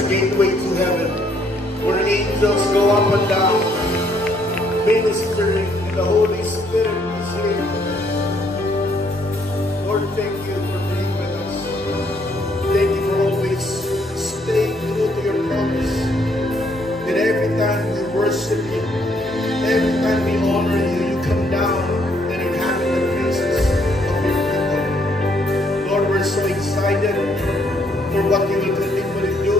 a gateway to heaven, where angels go up and down, ministering, and the Holy Spirit is here. Lord, thank you for being with us. Thank you for always staying true to your promise. And every time we worship you, every time we honor you, you come down and inhabit the praises of your people. Lord, we're so excited for what you will continually do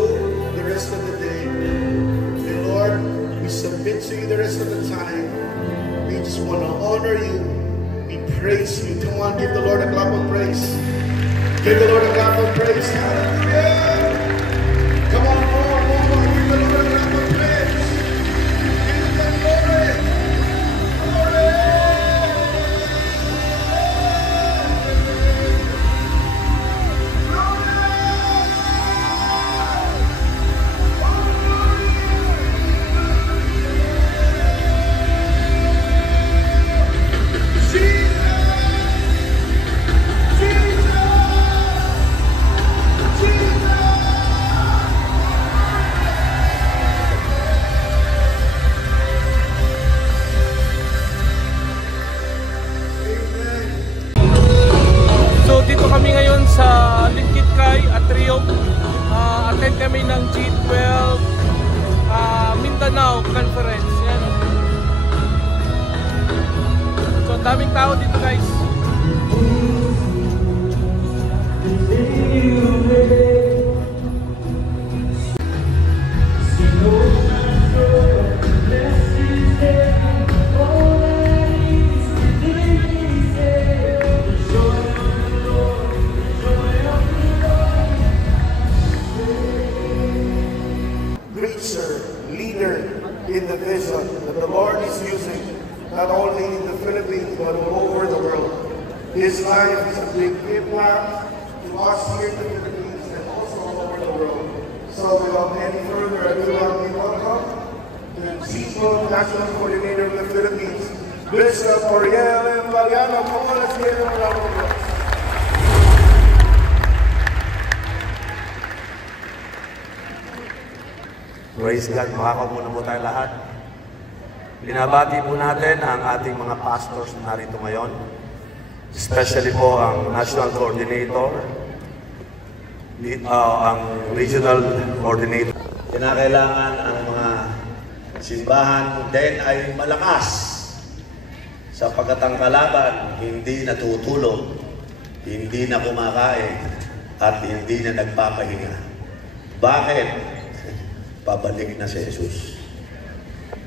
the rest of the day. And Lord, we submit to you the rest of the time. We just want to honor you. We praise you. Come on, give the Lord a clap of praise. Give the Lord a clap of praise. Hallelujah. Come on, more. Give the Lord a clap of praise. Give the glory. Glory. Dito kami ngayon sa Likitkay at Rio. Attend kami ng G12 Mindanao Conference. Yan. So daming tao dito, guys. In the vision that the Lord is using, not only in the Philippines, but all over the world. His life is a big impact to us here in the Philippines and also all over the world. So without any further ado, we welcome the Chief National Coordinator of the Philippines, Bishop Oriel M. Mariano. Come on, let's give him a round of applause. Praise God, makakaw muna po tayo lahat. Binabati po natin ang ating mga pastors na narito ngayon, especially po ang National Coordinator, ang Regional Coordinator. Kinakailangan ang mga simbahan din ay malakas sapagkat ang kalaban hindi natutulog, hindi na kumakain, at hindi na nagpapahinga. Bakit? Pabalik na si Jesus.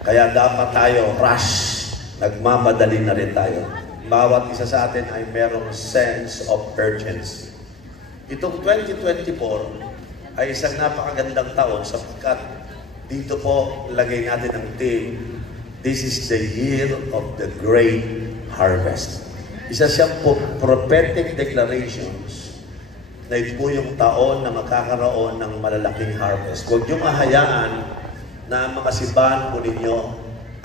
Kaya dapat tayo rush, nagmamadali na rin tayo. Bawat isa sa atin ay merong sense of urgency. Itong 2024 ay isang napakagandang taon sapagkat dito po lagay natin ang theme, this is the year of the great harvest. Isa siyang prophetic declarations na ito po yung taon na magkakaroon ng malalaking harvest. Huwag niyong mahayaan na ang mga simbahan po ninyo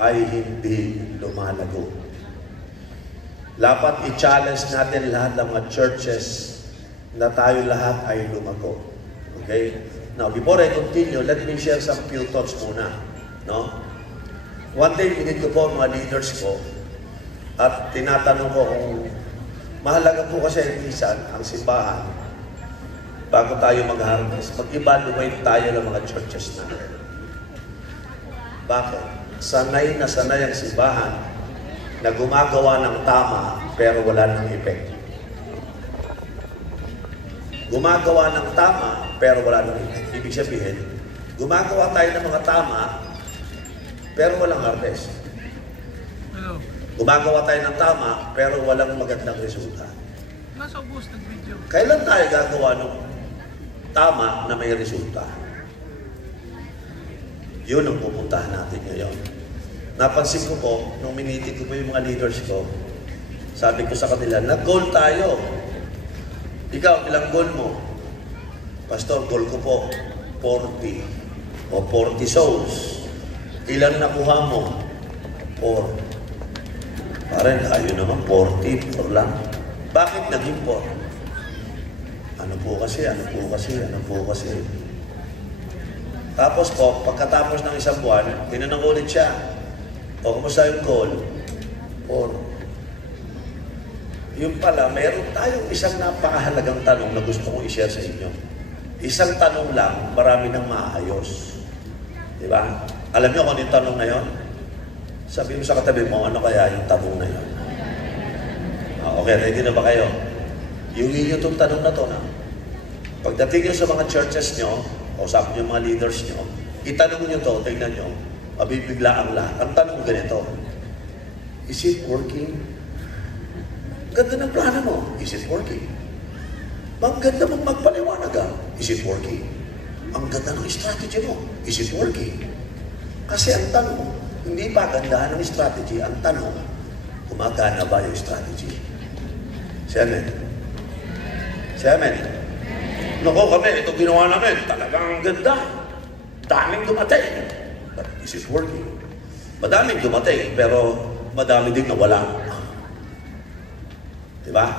ay hindi lumalago. Dapat i-challenge natin lahat ng mga churches na tayo lahat ay lumago. Okay? Now, before I continue, let me share some few thoughts muna. No? One day, pinit ko po mga leaders ko at tinatanong ko kung mahalaga po kasi minsan ang simbahan bago tayo mag-harvest, mag-evaluate tayo ng mga churches natin. Bakit? Sanay na sanay ang simbahan na gumagawa ng tama pero wala ng epekto. Gumagawa ng tama pero wala ng epekto. Ibig sabihin, gumagawa tayo ng mga tama pero walang harvest. Gumagawa tayo ng tama pero walang magandang resulta. Nasa ubos ng video. Kailan tayo gagawa ng tama na may resulta? Yun ang pupuntahan natin ngayon. Napansin ko po, nung minitin ko po yung mga leaders ko, sabi ko sa kanila, nag-goal tayo. Ikaw, ilang goal mo? Pastor, goal ko po, 40 o 40 souls. Ilan nakuha mo? 4. Parang tayo naman, 40 lang. Bakit naging 4? Ano po kasi? Tapos po, pagkatapos ng isang buwan, tinanong ulit siya, o kumusta yung call? Or, yung pala, mayroon tayong isang napakahalagang tanong na gusto kong i-share sa inyo. Isang tanong lang, marami nang maayos. Di ba? Alam niyo kung ano yung tanong na yun? Sabi mo sa katabi mo, ano kaya yung tanong na yun? Okay, ready na ba kayo? Yung itong tanong na to na, pagdating nyo sa mga churches nyo, o sa yung mga leaders nyo, itanong nyo to, tingnan nyo, mabibigla ang lahat. Ang tanong ganito, is it working? Ganda ng plano mo, is it working? Ang ganda mong magpaliwanag is it working? Ang ganda ng strategy mo, is it working? Kasi ang tanong, hindi pa gandahan ng strategy, ang tanong, gumagana ba yung strategy? Si Amen. Si Amen. Naku kami, ito ginawa namin, talagang ganda. Daming dumating. But is it working? Madaming dumating, pero madami din nawala. Diba?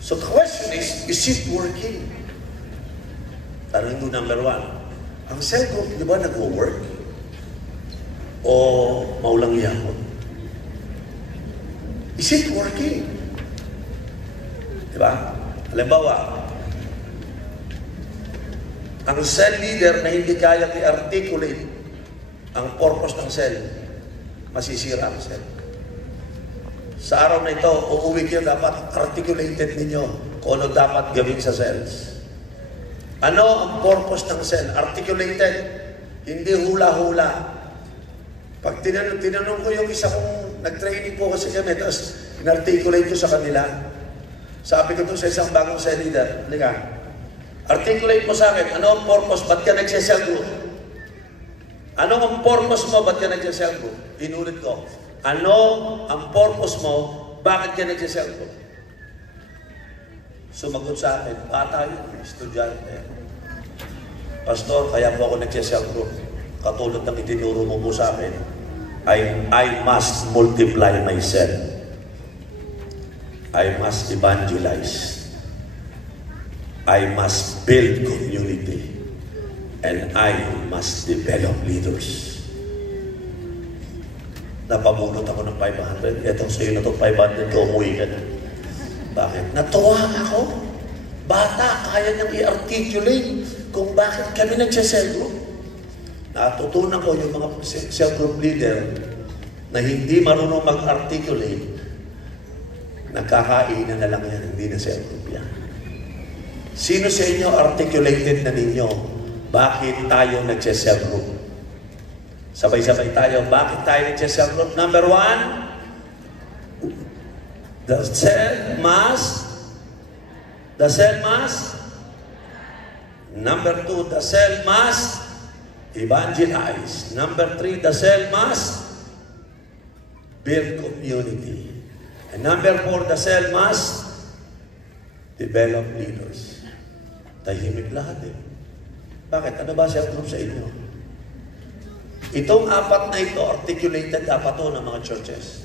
So the question is it working? Tanong mo number 1. Ang cell group, di ba nag-work? O maulang yahon? Is it working? Diba? Halimbawa, ang cell leader na hindi kaya i-articulate ang purpose ng cell, masisira ang cell. Sa araw na ito, uuwi kayo, dapat articulated ninyo kung ano dapat gawin sa cells. Ano ang purpose ng cell? Articulated, hindi hula-hula. Pag tinanong ko yung isa kong nag-training po kasi kami, tapos in-articulate ko sa kanila, sabi ko to sa isang bagong cell leader, halika, articulate mo sa akin, ano ang purpose? Ba't ka nagse-cell group? Ano ang purpose mo? Ba't ka nagse-cell group? Inulit ko. Ano ang purpose mo? Bakit ka nagse-cell group? Sumagot sa akin, bata yun, estudyante. Pastor, kaya po ako nagse-cell group. Katulad ng itinuro mo po sa akin, I must multiply myself. I must evangelize. I must build community and I must develop leaders. Napabunot ako ng 500. Etong sa'yo na itong 500 ko, umuwi ka na. Bakit? Natuwa ako. Bata, kaya niyang i-articulate kung bakit kami nagsa-cell group. Natutunan ko yung mga cell group leader na hindi marunong mag-articulate, nagkakainan na lang yan, hindi na cell group yan. Sino sa inyo articulated na ninyo? Bakit tayo nagse-cell group? Sabay-sabay tayo. Bakit tayo nagse-cell group? Number 1, the cell must. Number 2, the cell must evangelize. Number 3, the cell must build community. And number 4, the cell must develop leaders. Tahimik lahat eh. Bakit? Ano ba cell group sa inyo? Itong apat na ito, articulated dapat to ng mga churches.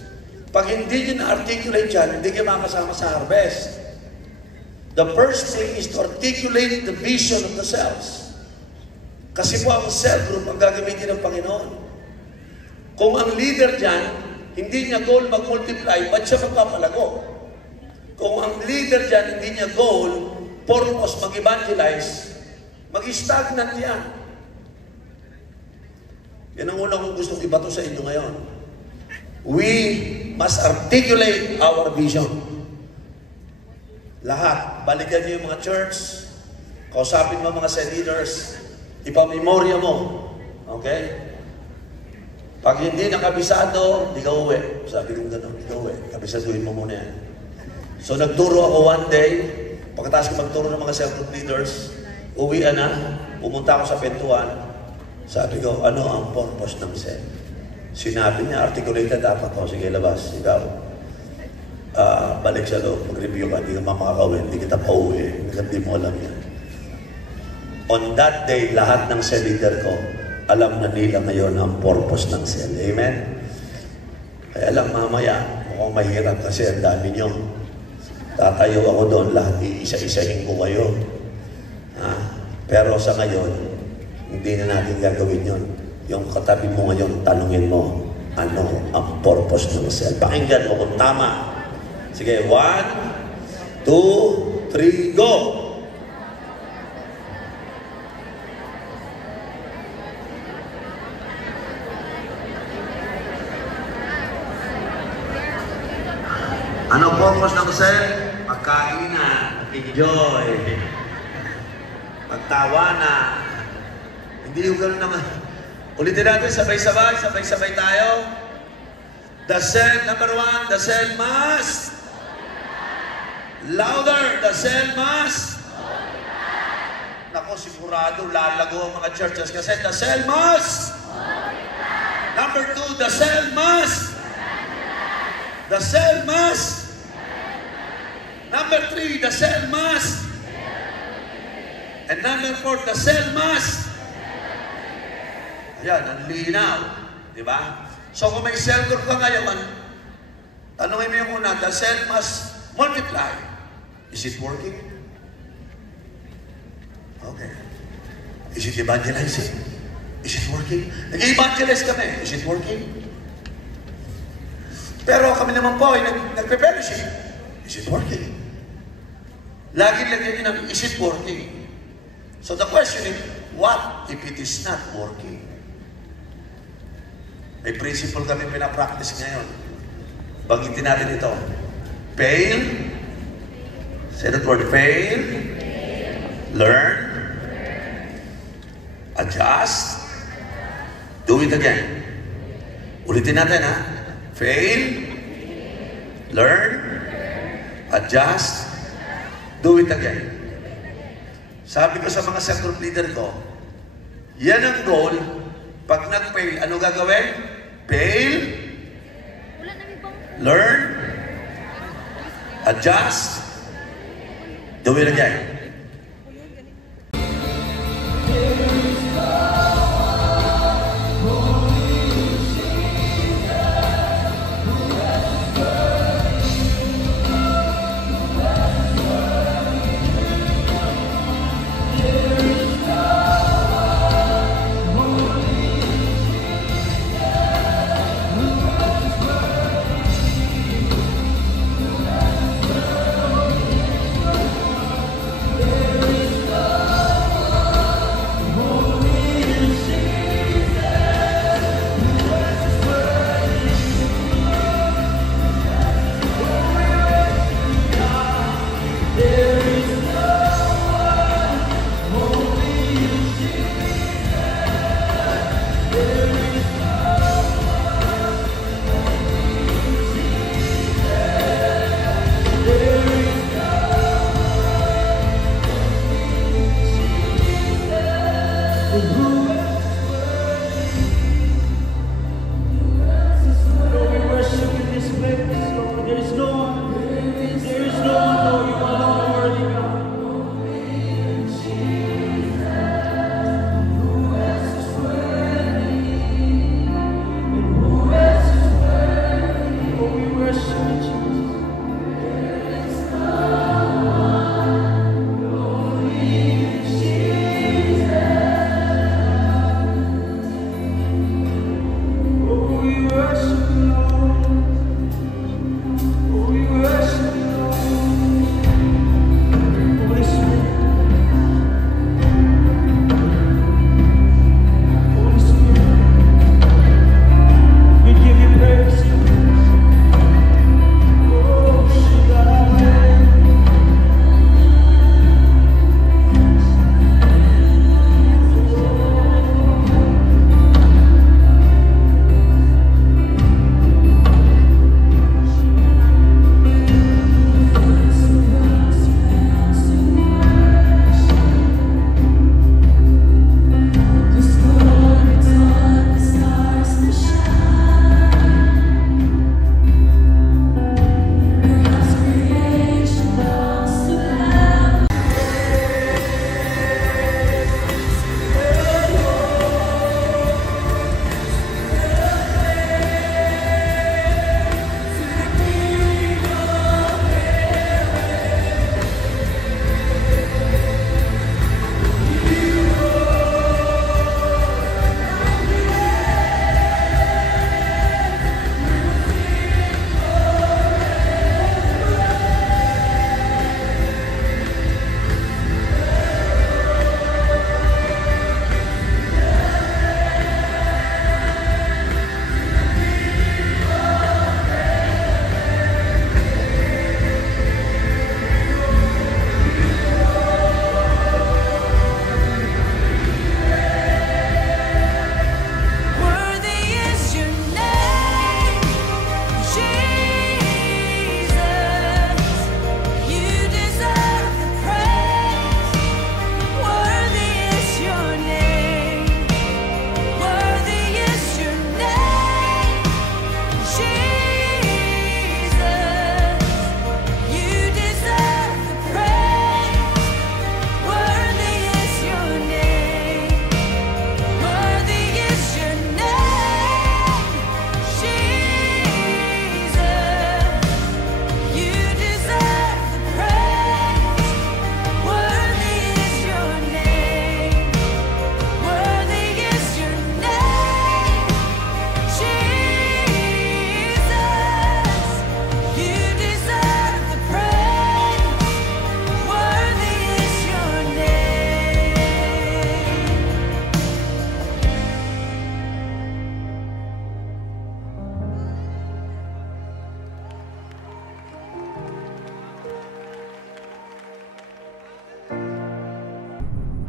Pag hindi nyo na-articulate yan, hindi kayo makasama sa harvest. The first thing is to articulate the vision of the cells. Kasi po ang cell group ang gagamitin ng Panginoon. Kung ang leader dyan, hindi niya goal mag-multiply, ba't siya magpapalago? Kung ang leader dyan, hindi niya goal, purpose, mag-evangelize, mag-stagnant yan. Yan ang unang kong gustong ibato sa inyo ngayon. We must articulate our vision. Lahat, balikan niyo yung mga church, kausapin mo mga cell leaders, ipamemorya mo. Okay? Pag hindi nakabisado, di ka uwi. Sabi ko gano'n, di ka uwi. Kabisaduhin mo muna yan. So nagturo ako one day, pagkatapos ko magturo ng mga cell group leaders, uwian na, pumunta ako sa pintuan, sabi ko, ano ang purpose ng cell? Sinabi niya, articulated dapat ko, sige labas, ikaw. Balik sa loob, mag-review ka, hindi ka makakawin, hindi kita pauwi, hindi mo alam yan. On that day, lahat ng cell leader ko, alam na nila ngayon ang purpose ng cell. Amen? Kaya lang mamaya, mukhang mahirap kasi ang dami nyo. Tatayo ako doon, lahat iisa-isahin ko kayo. Pero sa ngayon, hindi na natin gagawin yun. Yung katabi mo ngayon, tanungin mo, ano ang purpose ng cell? Pakinggan mo kung tama. Sige, 1, 2, 3, go! Ano purpose ng cell? Pagkainan, enjoy, pagtawanan. Hindi yung gano'n naman. Ulitin natin, sabay-sabay tayo. The cell, number 1, the cell must. Louder, the cell must. Nako, sigurado, lalago ang mga churches kasi the cell must. Number 2, the cell must. The cell must. Number 3, the cell must. And number 4, the cell must. Ayan, ang linaw. Di ba? So kung may cell group ka ngayon, tanongin mo yung una, the cell must multiply. Is it working? Okay. Is it evangelizing? Is it working? Nag-evangelize kami. Is it working? Pero kami naman po ay nagpe-fellowship. Is it working? Lagi lagyan nyo ng, is it working? So the question is, what if it is not working? May principle kami pinapractice ngayon. Banggitin natin ito. Fail. Say that word. Fail. Learn. Adjust. Do it again. Ulitin natin, ha? Fail. Learn. Adjust. Do it again. Sabi ko sa mga cell group leader ko, yan ang goal. Pag nag-fail, ano gagawin? Fail, learn, adjust, do it again.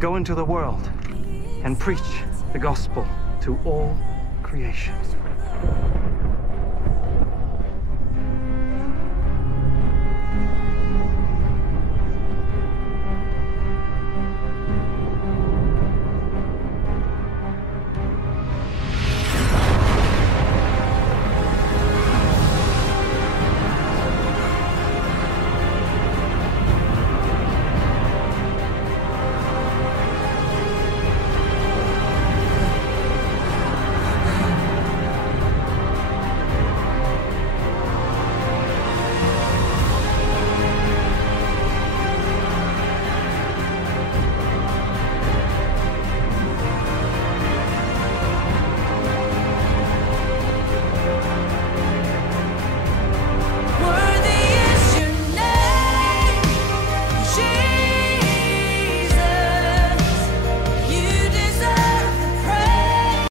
Go into the world and preach the gospel to all creation.